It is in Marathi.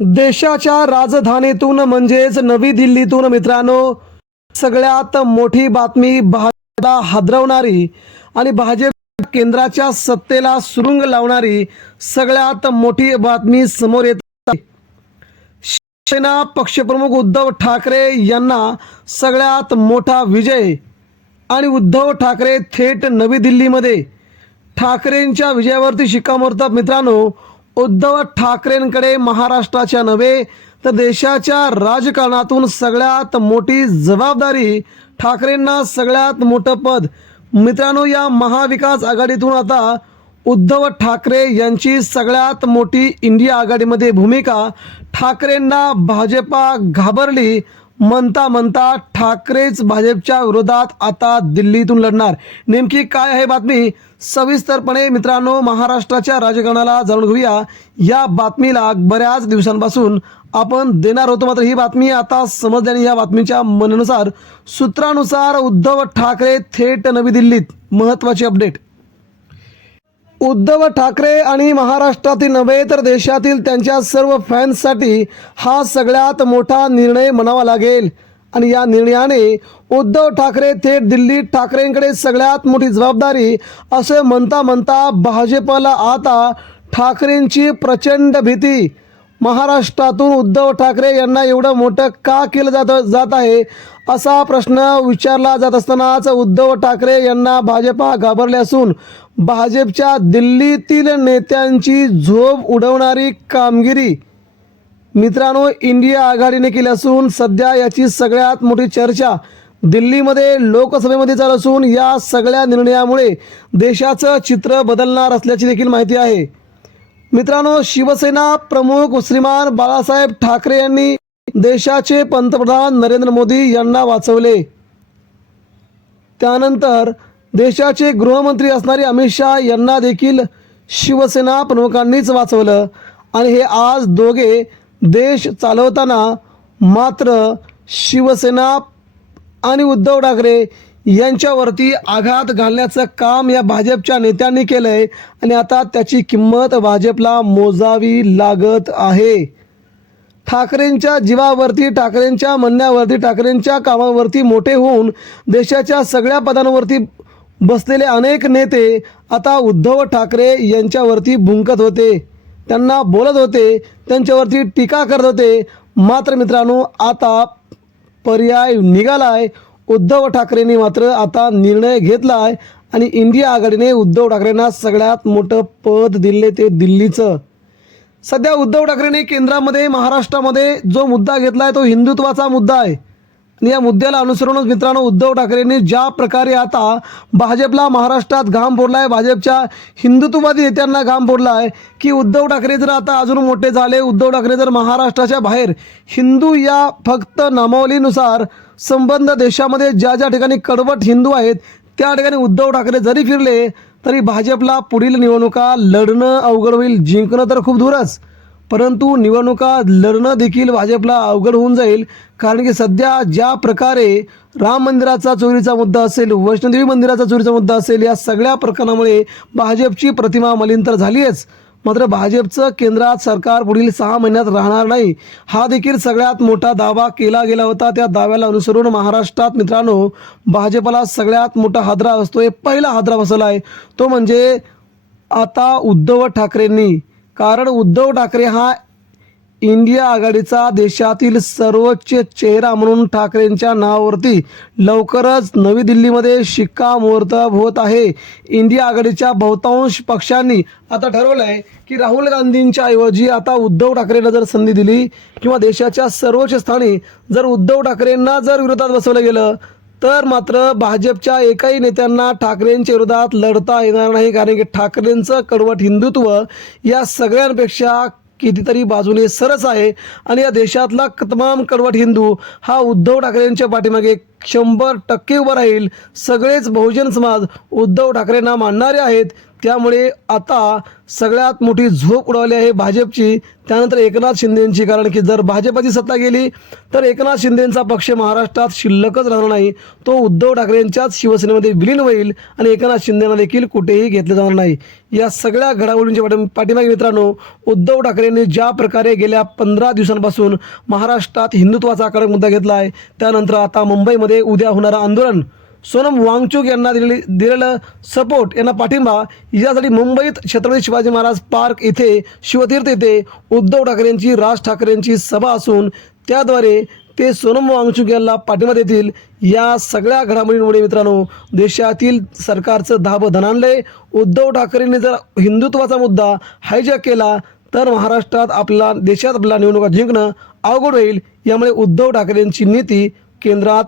देशाच्या राजधानीतून म्हणजेच नवी दिल्लीतून मित्रांनो सगळ्यात मोठी बातमी भाजपला हादरवणारी आणि भाजप केंद्राच्या सत्तेला सुरुंग लावणारी सगळ्यात मोठी बातमी समोर येत आहे। शिवसेना पक्षप्रमुख उद्धव ठाकरे यांना सगळ्यात मोठा विजय आणि उद्धव ठाकरे थेट नवी दिल्लीमध्ये ठाकरेंच्या विजयावरती शिक्कामोर्तब। मित्रांनो, उद्धव ठाकरेंकडे महाराष्ट्राच्या नव्हे तर देशाच्या राजकारणातून सगळ्यात मोठी जबाबदारी, ठाकरेंना सगळ्यात मोठं पद। मित्रांनो, या महाविकास आघाडीतून आता उद्धव ठाकरे यांची सगळ्यात मोठी इंडिया आघाडीमध्ये भूमिका। ठाकरेंना भाजपा घाबरली म्हणता म्हणता ठाकरेच भाजपच्या विरोधात आता दिल्लीतून लढणार। नेमकी काय आहे बातमी, सविस्तरपणे मित्रांनो महाराष्ट्राच्या राजकारणाला जाणून घेऊया। या बातमीला बऱ्याच दिवसांपासून आपण देणार होतो, मात्र ही बातमी आता समजल्याने या बातमीच्या म्हणण्यानुसार सूत्रानुसार उद्धव ठाकरे थेट नवी दिल्लीत। महत्त्वाची अपडेट, उद्धव ठाकरे आणि महाराष्ट्रातील नव्हे तर देशातील त्यांच्या सर्व फॅन्ससाठी हा सगळ्यात मोठा निर्णय म्हणावा लागेल आणि या निर्णयाने उद्धव ठाकरे थेट दिल्लीत ठाकरेंकडे सगळ्यात मोठी जबाबदारी असे म्हणता म्हणता भाजपला आता ठाकरेंची प्रचंड भीती। महाराष्ट्रातून उद्धव ठाकरे यांना एवढं मोठं का केलं जात आहे असा प्रश्न विचारला जात असतानाच उद्धव ठाकरे यांना भाजपा घाबरले असून भाजपच्या दिल्लीतील नेत्यांची झोप उडवणारी कामगिरी मित्रांनो इंडिया आघाडीने केली असून सध्या याची सगळ्यात मोठी चर्चा दिल्लीमध्ये लोकसभेमध्ये चालू असून या सगळ्या निर्णयामुळे देशाचं चित्र बदलणार असल्याची देखील माहिती आहे। मित्रांनो, शिवसेना प्रमुख श्रीमान बाळासाहेब ठाकरे यांनी देशाचे पंतप्रधान नरेंद्र मोदी यांना वाचवले, त्यानंतर देशाचे गृहमंत्री असणारे अमित शहा यांना देखील शिवसेना प्रमुखांनीच वाचवलं आणि हे आज दोघे देश चालवताना मात्र शिवसेना आणि उद्धव ठाकरे यांच्यावरती आघात घालण्याचं काम या भाजपच्या नेत्यांनी केलं आहे आणि आता त्याची किंमत भाजपला मोजावी लागत आहे। ठाकरेंच्या जीवावरती, ठाकरेंच्या म्हणण्यावरती, ठाकरेंच्या कामावरती मोठे होऊन देशाच्या सगळ्या पदांवरती बसलेले अनेक नेते आता उद्धव ठाकरे यांच्यावरती भुंकत होते, त्यांना बोलत होते, त्यांच्यावरती टीका करत होते। मात्र मित्रांनो आता पर्याय निघालाय, उद्धव ठाकरेंनी मात्र आता निर्णय घेतला आहे आणि इंडिया आघाडीने उद्धव ठाकरेंना सगळ्यात मोठं पद दिले ते दिल्लीचं। सध्या उद्धव ठाकरेंनी केंद्रामध्ये महाराष्ट्रामध्ये जो मुद्दा घेतला आहे तो हिंदुत्वाचा मुद्दा आहे आणि या मुद्द्याला अनुसरूनच मित्रांनो उद्धव ठाकरेंनी ज्या प्रकारे आता भाजपला महाराष्ट्रात घाम फोडला आहे, भाजपच्या हिंदुत्ववादी नेत्यांना घाम फोडला आहे की उद्धव ठाकरे जर आता अजून मोठे झाले, उद्धव ठाकरे जर महाराष्ट्राच्या बाहेर हिंदू या फक्त नामावलीनुसार संबंध देशामध्ये ज्या ज्या ठिकाणी कडवट हिंदू आहेत त्या ठिकाणी उद्धव ठाकरे जरी फिरले तरी भाजपला पुढील निवडणुका लढणं अवघड होईल। जिंकणं तर खूप दूरच, परंतु निवडणुका लढणं देखील भाजपला अवघड होऊन जाईल। कारण की सध्या ज्या प्रकारे राम मंदिराचा चोरीचा मुद्दा असेल, वैष्णोदेवी मंदिराचा चोरीचा मुद्दा असेल, या सगळ्या प्रकरणामुळे भाजपची प्रतिमा मलिन तर झाली आहेच, मात्र भाजपचं केंद्रात सरकार पुढील 6 महिन्यात राहणार नाही हा देखील सगळ्यात मोठा दावा केला गेला होता। त्या दाव्याला अनुसरून महाराष्ट्रात मित्रांनो भाजपला सगळ्यात मोठा हादरा बसतोय। पहिला हादरा बसला आहे तो म्हणजे आता उद्धव ठाकरेंनी, कारण उद्धव ठाकरे हा इंडिया आघाडीचा देशातील सर्वोच्च चेहरा म्हणून ठाकरेंच्या नावावरती लवकरच नवी दिल्लीमध्ये शिक्कामोर्तब होत आहे। इंडिया आघाडीच्या बहुतांश पक्षांनी आता ठरवलं आहे की राहुल गांधींच्या ऐवजी आता उद्धव ठाकरेंना जर संधी दिली किंवा देशाच्या सर्वोच्च स्थानी जर उद्धव ठाकरेंना जर विरोधात बसवलं गेलं तर मात्र भाजपच्या एकाही नेत्यांना ठाकरेंच्या विरोधात लढता येणार नाही। कारण की ठाकरेंचं कडवट हिंदुत्व या सगळ्यांपेक्षा कितीतरी बाजूने सरस आहे आणि या देशातला तमाम कडवट हिंदू हा उद्धव ठाकरेंच्या पाठीमागे 100% उभा राहील। सगळेच बहुजन समाज उद्धव ठाकरेंना मानणारे आहेत, त्यामुळे आता सगळ्यात मोठी झोप उडवली आहे भाजपची, त्यानंतर एकनाथ शिंदेंची. कारण की जर भाजपची सत्ता गेली तर एकनाथ शिंदेंचा पक्ष महाराष्ट्रात शिल्लकच राहणार नाही. तो उद्धव ठाकरेंच्याच शिवसेनेमध्ये विलीन होईल आणि एकनाथ शिंदेंना देखील कुठेही घेतले जाणार नाही. या सगळ्या घडामोडींच्या पाठीमागे मित्रांनो, उद्धव ठाकरेंनी ज्या प्रकारे गेल्या 15 दिवसांपासून महाराष्ट्रात हिंदुत्वाचा कडक मुद्दा घेतला आहे, त्यानंतर आता मुंबईमध्ये उद्या होणारं आंदोलन, सोनम वांगचुक यांना दिलेलं सपोर्ट, यांना पाठिंबा, यासाठी मुंबईत छत्रपती शिवाजी महाराज पार्क येथे, शिवतीर्थ येथे उद्धव ठाकरेंची, राज ठाकरेंची सभा असून त्याद्वारे ते सोनम वांगचुक यांना पाठिंबा देतील. या सगळ्या घडामोडींमुळे मित्रांनो, देशातील सरकारचं धाबं दणाणलंय. उद्धव ठाकरेंनी जर हिंदुत्वाचा मुद्दा हायजॅक केला तर महाराष्ट्रात देशात आपला निवडणुका जिंकणं अवघड होईल. यामुळे उद्धव ठाकरेंची नीती केंद्रात